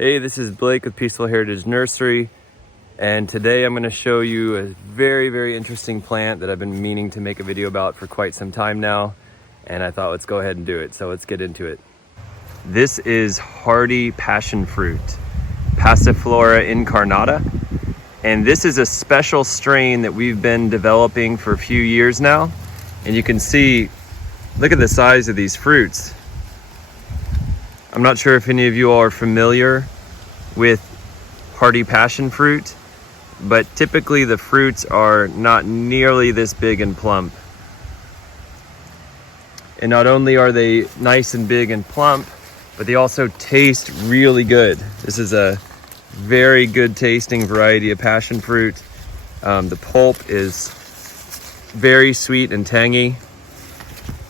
Hey, this is Blake with Peaceful Heritage Nursery, and today I'm going to show you a very interesting plant that I've been meaning to make a video about for quite some time now, and I thought let's go ahead and do it. So let's get into it. This is hardy passion fruit, Passiflora incarnata, and this is a special strain that we've been developing for a few years now. And you can see, look at the size of these fruits. I'm not sure if any of you all are familiar with hardy passion fruit, but typically the fruits are not nearly this big and plump. And not only are they nice and big and plump, but they also taste really good. This is a very good tasting variety of passion fruit. The pulp is very sweet and tangy.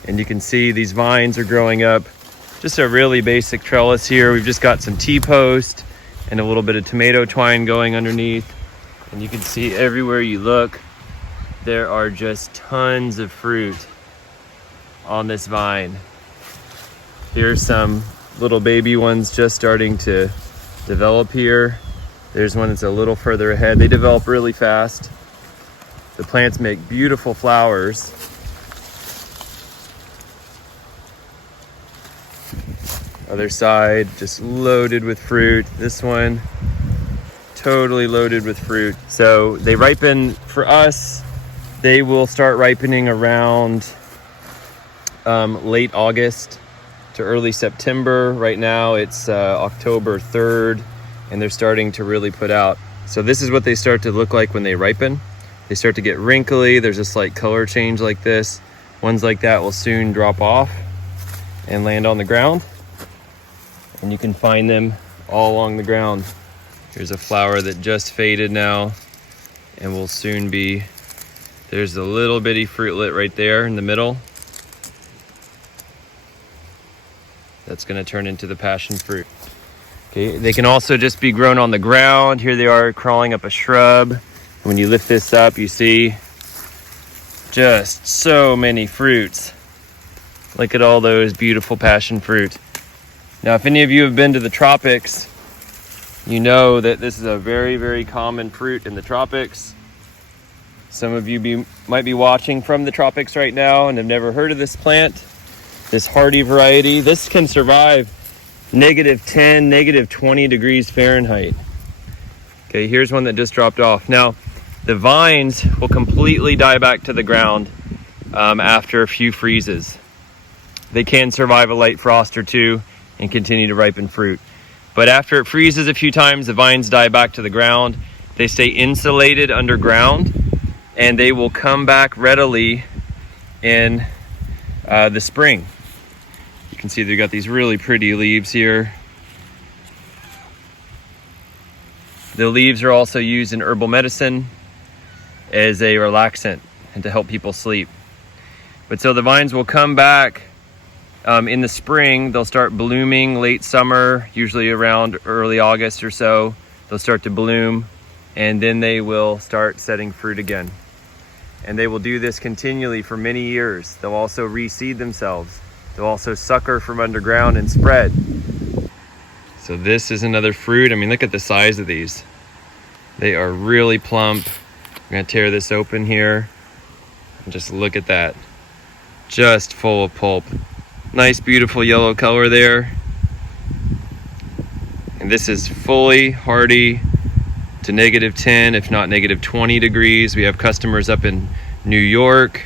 And you can see these vines are growing up. Just a really basic trellis here. We've just got some T-post and a little bit of tomato twine going underneath. And you can see everywhere you look, there are just tons of fruit on this vine. Here's some little baby ones just starting to develop here. There's one that's a little further ahead. They develop really fast. The plants make beautiful flowers. Other side, just loaded with fruit. This one, totally loaded with fruit. So they ripen, for us, they will start ripening around late August to early September. Right now it's October 3rd, and they're starting to really put out. So this is what they start to look like when they ripen. They start to get wrinkly. There's a slight color change like this. Ones like that will soon drop off and land on the ground. And you can find them all along the ground. Here's a flower that just faded now and will soon be, there's a little bitty fruitlet right there in the middle. That's gonna turn into the passion fruit. Okay, they can also just be grown on the ground. Here they are crawling up a shrub. When you lift this up, you see just so many fruits. Look at all those beautiful passion fruit. Now, if any of you have been to the tropics, you know that this is a very common fruit in the tropics. Some of you might be watching from the tropics right now and have never heard of this plant, this hardy variety. This can survive -10, -20 degrees Fahrenheit. Okay, here's one that just dropped off. Now, the vines will completely die back to the ground after a few freezes. They can survive a light frost or two and continue to ripen fruit. But after it freezes a few times, the vines die back to the ground. They stay insulated underground, and they will come back readily in the spring. You can see they've got these really pretty leaves here. The leaves are also used in herbal medicine as a relaxant and to help people sleep. But so the vines will come back in the spring. They'll start blooming late summer, usually around early August or so. They'll start to bloom, and then they will start setting fruit again. And they will do this continually for many years. They'll also reseed themselves. They'll also sucker from underground and spread. So this is another fruit. I mean, look at the size of these. They are really plump. I'm gonna tear this open here. And just look at that. Just full of pulp. Nice, beautiful yellow color there. And this is fully hardy to -10, if not -20 degrees. We have customers up in New York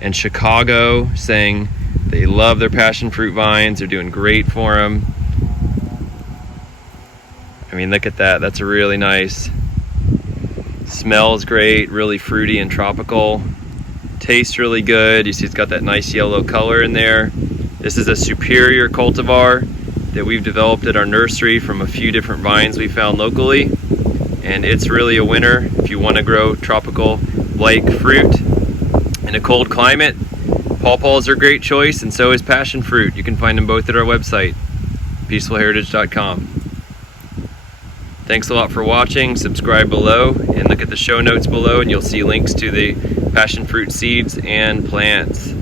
and Chicago saying they love their passion fruit vines. They're doing great for them. I mean, look at that. That's really nice. Smells great, really fruity and tropical. Tastes really good. You see it's got that nice yellow color in there. This is a superior cultivar that we've developed at our nursery from a few different vines we found locally. And it's really a winner if you want to grow tropical-like fruit in a cold climate. Pawpaws are a great choice, and so is passion fruit. You can find them both at our website, peacefulheritage.com. Thanks a lot for watching. Subscribe below and look at the show notes below, and you'll see links to the passion fruit seeds and plants.